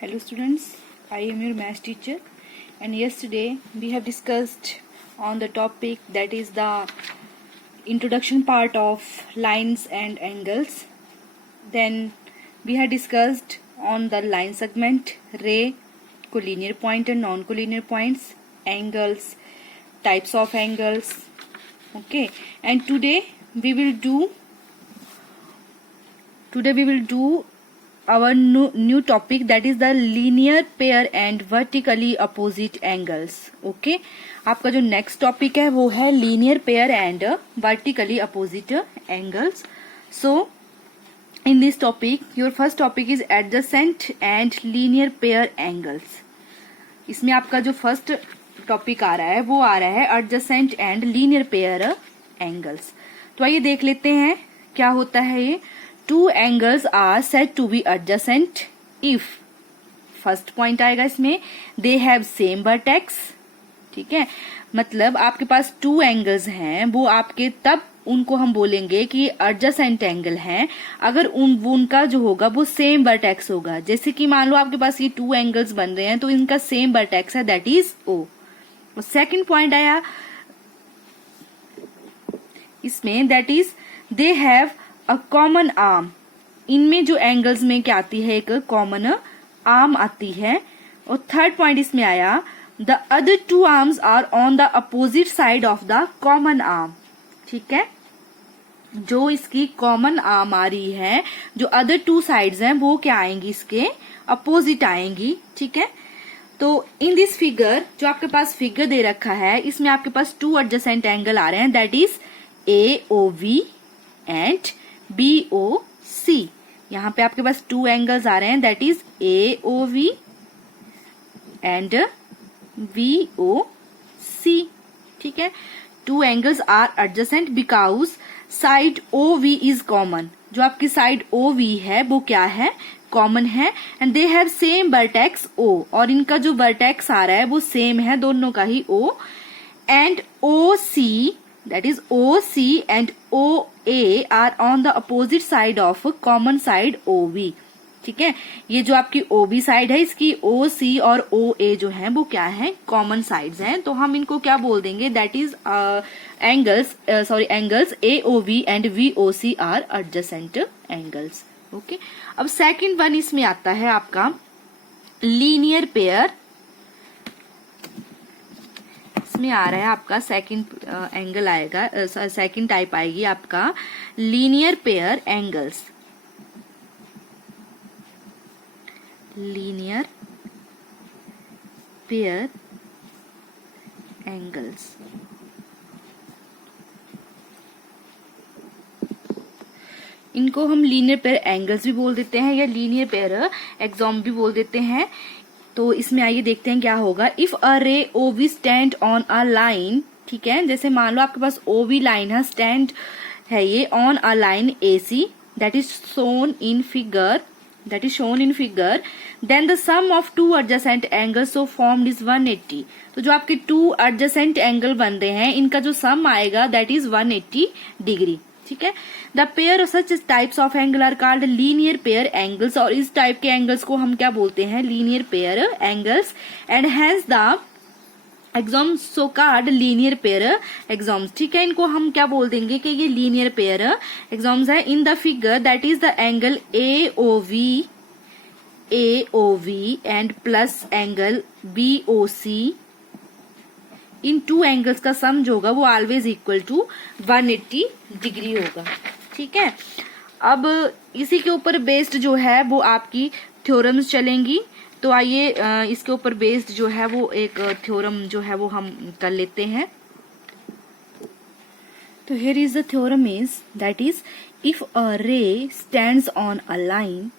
Hello students, I am your math teacher and yesterday we have discussed on the topic that is the introduction part of lines and angles. Then we have discussed on the line segment, ray, collinear point and non-collinear points, angles, types of angles. Okay, and today we will do our new topic, that is the linear pair and vertically opposite angles. Okay, आपका जो next topic है वो है linear pair and vertically opposite angles. So in this topic your first topic is adjacent and linear pair angles. इसमें आपका जो first topic आ रहा है वो आ रहा है adjacent and linear pair angles. तो आइए देख लेते हैं क्या होता है ये. Two angles are said to be adjacent if first point आएगा इसमें they have same vertex. ठीक है, मतलब आपके पास टू एंगल्स हैं, वो आपके तब उनको हम बोलेंगे कि adjacent एंगल हैं अगर उनका जो होगा वो सेम वर्टेक्स होगा. जैसे कि मान लो आपके पास ये टू एंगल्स बन रहे हैं तो इनका सेम वर्टेक्स है, that is O. Second point आया इसमें, that is they have a common arm. इनमें जो एंगल्स में क्या आती है, एक कॉमन आर्म आती है. और थर्ड पॉइंट इसमें आया, the other two arms are on the opposite side of the common arm. ठीक है, जो इसकी कॉमन आर्म आ रही है, जो अदर टू साइड्स हैं वो क्या आएंगी, इसके अपोजिट आएंगी. ठीक है, तो इन दिस फिगर जो आपके पास फिगर दे रखा है इसमें आपके पास टू एडजेसेंट एंगल आ रहे हैं, that is AOV and BOC. यहाँ पे आपके पास टू एंगल्स आ रहे हैं, that is AOV and BOC. ठीक है, two angles are adjacent because side OV is common. जो आपकी साइड OV है वो क्या है, कॉमन है. And they have same vertex O, और इनका जो वर्टेक्स आ रहा है वो सेम है, दोनों का ही O. And OC, that is OC and OA are on the opposite side of common side OV. ठीक है, ये जो आपकी OB साइड है इसकी OC और OA जो है वो क्या है, कॉमन साइड्स हैं. तो हम इनको क्या बोल देंगे, that is angles AOV and VOC are adjacent angles. Okay, अब सेकंड वन इसमें आता है आपका लीनियर पेयर. में आ रहा है आपका सेकंड एंगल आएगा, सेकंड टाइप आएगी आपका linear pair angles. Linear pair angles. इनको हम लीनियर पेयर एंगल्स भी बोल देते हैं या लीनियर पेयर एक्सॉम भी बोल देते हैं. तो इसमें आइए देखते हैं क्या होगा. If a ray OV stand on a line, ठीक है, जैसे मान लो आपके पास OV लाइन है, स्टैंड है ये on a line AC, that is shown in figure, then the sum of two adjacent angles so formed is 180. तो जो आपके टू एडजेसेंट एंगल बन रहे हैं इनका जो सम आएगा दैट इज 180 डिग्री. ठीक है, the pair of such types of angle are called linear pair angles. और इस टाइप के एंगल्स को हम क्या बोलते हैं, linear pair angles. And hence the axioms so called linear pair axioms. ठीक है, इनको हम क्या बोल देंगे कि ये लीनियर पेयर एक्सॉम्स है. In the figure that is the angle AOV and plus angle BOC, in two angles का सम जो होगा वो ऑलवेज इक्वल टू 180 डिग्री होगा. ठीक है, अब इसी के ऊपर बेस्ड जो है वो आपकी थ्योरम्स चलेंगी. तो आइए इसके ऊपर बेस्ड जो है वो एक थ्योरम जो है वो हम कर लेते हैं. तो here is the theorem is, that is if a ray stands on a line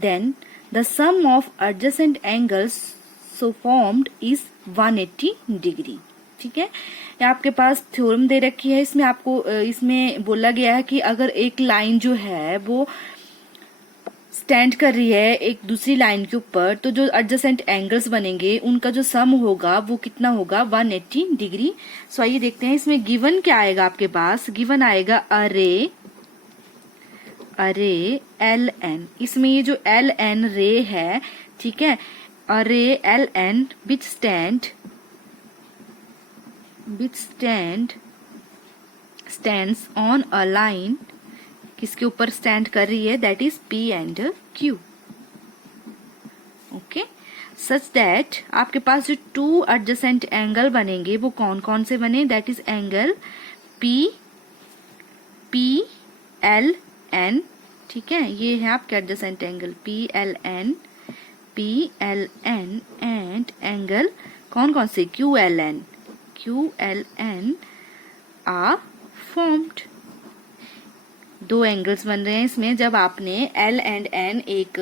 then the sum of adjacent angles so formed is 180 degree. ठीक है, ये आपके पास थ्योरम दे रखी है. इसमें आपको इसमें बोला गया है कि अगर एक लाइन जो है वो स्टैंड कर रही है एक दूसरी लाइन के ऊपर, तो जो एडजेसेंट एंगल्स बनेंगे उनका जो सम होगा वो कितना होगा, 180 डिग्री. सो आइए देखते हैं इसमें गिवन क्या आएगा. आपके पास गिवन आएगा अरे अरे LN. इसमें ये जो LN रे है, ठीक है, a ray Ln which stands on a line, किसके ऊपर स्टैंड कर रही है, that is P and Q. Okay, such that आपके पास जो टू एडजेसेंट एंगल बनेंगे वो कौन कौन से बने, दैट इज एंगल PLN. ठीक है, ये है आपके adjacent angle PLN and angle कौन कौन से, QLN आर फॉर्म्ड. दो एंगल्स बन रहे हैं इसमें. जब आपने L एंड N एक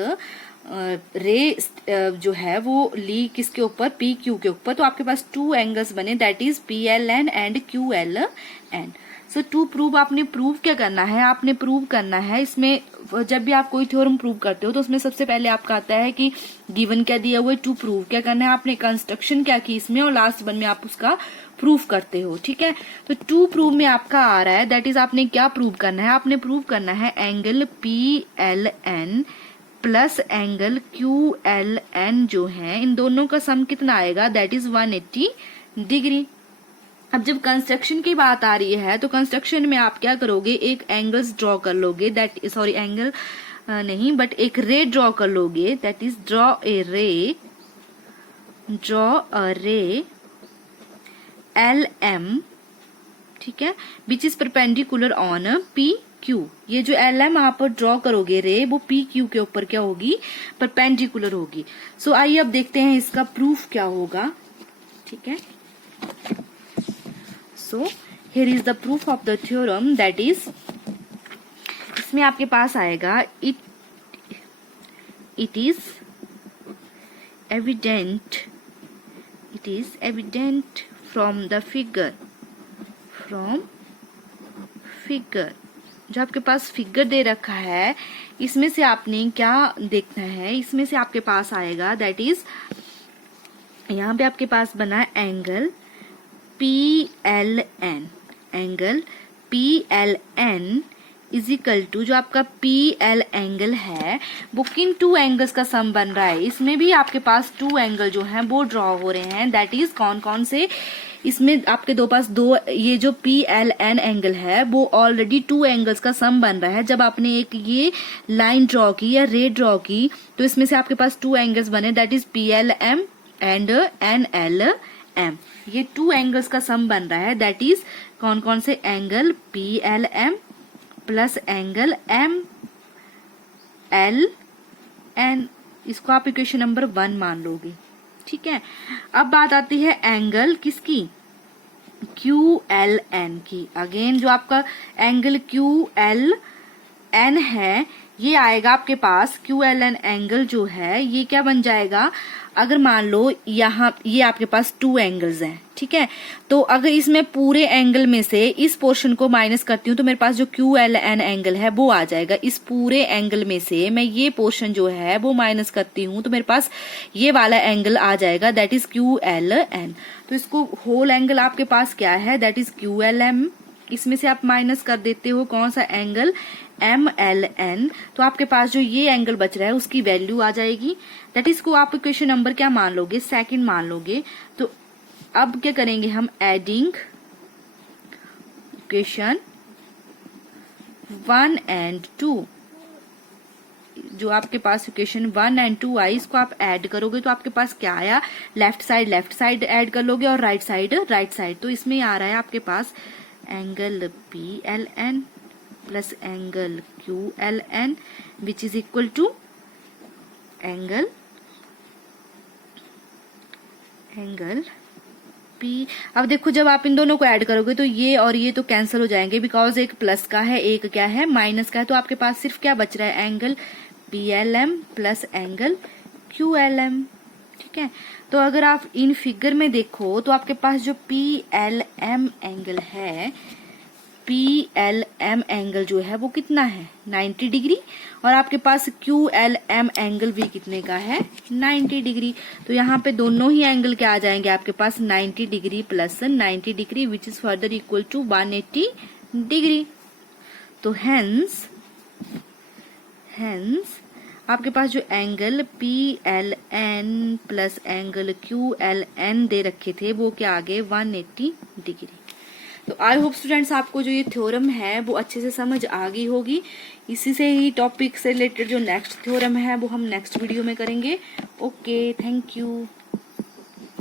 रे जो है वो ली किसके ऊपर, PQ के ऊपर, तो आपके पास टू एंगल्स बने, that is PLN and QLN. So to prove आपने प्रूव क्या करना है, आपने प्रूव करना है इसमें. जब भी आप कोई थ्योरम प्रूव करते हो तो उसमें सबसे पहले आपका आता है कि गिवन क्या दिया हुआ है, टू प्रूव क्या करना है, आपने कंस्ट्रक्शन क्या की इसमें, और लास्ट वन में आप उसका प्रूव करते हो. ठीक है, तो टू प्रूव में आपका आ रहा है, दैट इज आपने क्या प्रूव करना है, आपने प्रूव करना है angle PLN plus angle QLN जो है, इन दोनों का सम कितना आएगा, दैट इज 180 डिग्री. अब जब कंस्ट्रक्शन की बात आ रही है तो कंस्ट्रक्शन में आप क्या करोगे, एक एंगल्स ड्रॉ कर लोगे, दैट सॉरी एंगल नहीं बट एक रे ड्रॉ कर लोगे, दैट इज ड्रॉ अ रे LM. ठीक है, which is perpendicular on PQ. ये जो LM आप ड्रॉ करोगे रे, वो PQ के ऊपर क्या होगी, परपेंडिकुलर होगी. सो आइए अब देखते हैं इसका प्रूफ क्या होगा. ठीक है, so here is the proof of the theorem, that is इसमें आपके पास आएगा it is evident from the figure जो आपके पास फिगर दे रखा है, इसमें से आपने क्या देखना है, इसमें से आपके पास आएगा, दैट इज यहाँ पे आपके पास बना angle PLN is equal to जो आपका PL एंगल है वो किन टू एंगल्स का सम बन रहा है. इसमें भी आपके पास टू एंगल जो हैं वो ड्रॉ हो रहे हैं, दैट इज कौन कौन से, इसमें आपके पास दो, ये जो PLN एंगल है वो ऑलरेडी टू एंगल्स का सम बन रहा है. जब आपने एक ये लाइन ड्रॉ की या रे ड्रॉ की तो इसमें से आपके पास टू एंगल्स बने, that is PLM and NLM. ये टू एंगल्स का सम बन रहा है, दैट इज कौन कौन से, angle PLM plus angle MLN. इसको आप इक्वेशन नंबर 1 मान लोगे. ठीक है, अब बात आती है एंगल किसकी, QLN की. अगेन जो आपका एंगल QLN है ये आएगा आपके पास, QLN एंगल जो है ये क्या बन जाएगा, अगर मान लो यहाँ ये आपके पास टू एंगल्स हैं. ठीक है, तो अगर इसमें पूरे एंगल में से इस पोर्शन को माइनस करती हूँ तो मेरे पास जो QLN एंगल है वो आ जाएगा. इस पूरे एंगल में से मैं ये पोर्शन जो है वो माइनस करती हूँ तो मेरे पास ये वाला एंगल आ जाएगा, दैट इज QLN. तो इसको होल एंगल आपके पास क्या है, दैट इज QLM. इसमें से आप माइनस कर देते हो कौन सा एंगल, MLN. तो आपके पास जो ये एंगल बच रहा है उसकी वैल्यू आ जाएगी, दैट इज को आप इक्वेशन नंबर क्या मान लोगे, सेकंड मान लोगे. तो अब क्या करेंगे हम, एडिंग इक्वेशन 1 एंड 2. जो आपके पास इक्वेशन 1 एंड 2 आई, इसको आप ऐड करोगे तो आपके पास क्या आया, लेफ्ट साइड ऐड कर लोगे और राइट साइड. तो इसमें आ रहा है आपके पास angle PLN plus angle QLN which is equal to angle P. अब देखो जब आप इन दोनों को ऐड करोगे तो ये और ये तो कैंसिल हो जाएंगे, बिकॉज एक प्लस का है एक क्या है, माइनस का है. तो आपके पास सिर्फ क्या बच रहा है, angle PLM plus angle QLM. ठीक है, तो अगर आप इन फिगर में देखो तो आपके पास जो PLM एंगल है, PLM एंगल जो है वो कितना है, 90 डिग्री. और आपके पास QLM एंगल भी कितने का है, 90 डिग्री. तो यहाँ पे दोनों ही एंगल क्या आ जाएंगे आपके पास, 90 degree plus 90 degree which is further equal to 180 degree. तो हेंस आपके पास जो angle PLN plus angle QLN दे रखे थे वो क्या आ गए 180 डिग्री। तो आई होप स्टूडेंट्स आपको जो ये थ्योरम है वो अच्छे से समझ आ गई होगी। इसी से ही टॉपिक से रिलेटेड जो नेक्स्ट थ्योरम है वो हम नेक्स्ट वीडियो में करेंगे। Okay, thank you.